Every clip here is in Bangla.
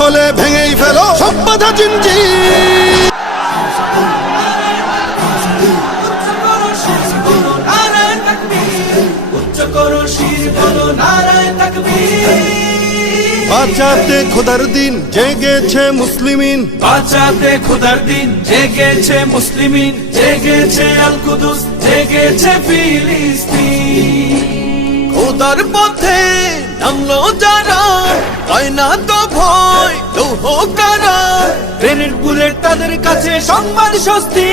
হলে ভেঙেই ফেলো সব বাধা জিঞ্জির। বাঁচাতে খোদার দিন জেগেছে মুসলিমিন, বাঁচাতে খোদার দিন জেগেছে মুসলিমিন, জেগেছে আল কুদুস, জেগেছে ফিলিস্তিন। খোদার পথে নামলো যারা হয় না তো ভয় লৌহ কারা, গ্রেনেড বুলেট তাদের কাছে সংবাদ স্বস্তি।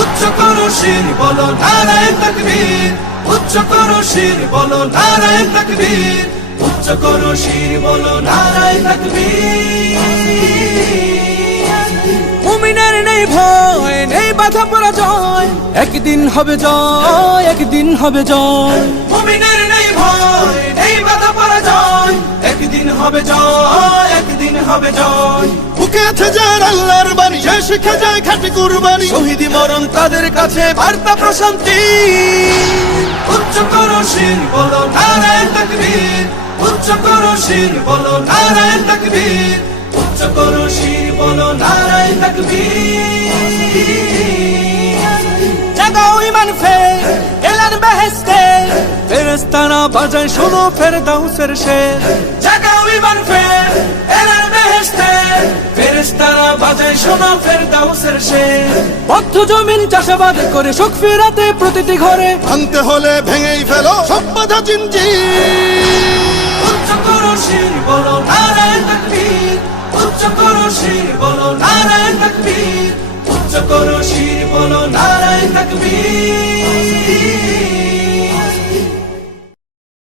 উচ্চ করো শির বলো নারায়ে তাকবীর, উচ্চ করো শির বলো নারায়ে তাকবীর, উচ্চ করো শির বলো নারায়ে তাকবীর। মুমিনের নেই ভয়, নেই বাধা পরাজয়, একদিন হবে জয়, একদিন হবে জয়। মুমিনের নেই ভয়, নেই বাধা পরাজয়, একদিন হবে জয়, একদিন হবে জয়। বুকে আছে যার আল্লাহর বাণী, সে শিখে যায় খাঁটি কুরবানি, শহীদি মরণ তাদের কাছে বার্তা প্রশান্তি। উচ্চ করো শির বলো নারায়ে তাকবীর, উচ্চ করো শির বলো নারায়ে তাকবীর, উচ্চ করো শির বলো নারায়ে তাকবীর। জাগাও ঈমান ফের এলান বেহেশতে, ফেরেশতারা বাজায় শোনো ফেরদাউসের শের। জাগাও ঈমান ফের এলান বেহেশতে, ফেরেশতারা বাজায় শোনো ফেরদাউসের শের। বদ্ধ জমিন চাষাবাদ করে সুখ ফেরাতে প্রতিটি ঘরে, ভাঙতে হলে ভেঙেই ফেলো সব বাধা জিঞ্জির। উচ্চ করো শির বলো নারায়ে তাকবীর, উচ্চ করো শির বলো নারায়ে তাকবীর, উচ্চ করো শির বলো নারায়ে তাকবীর।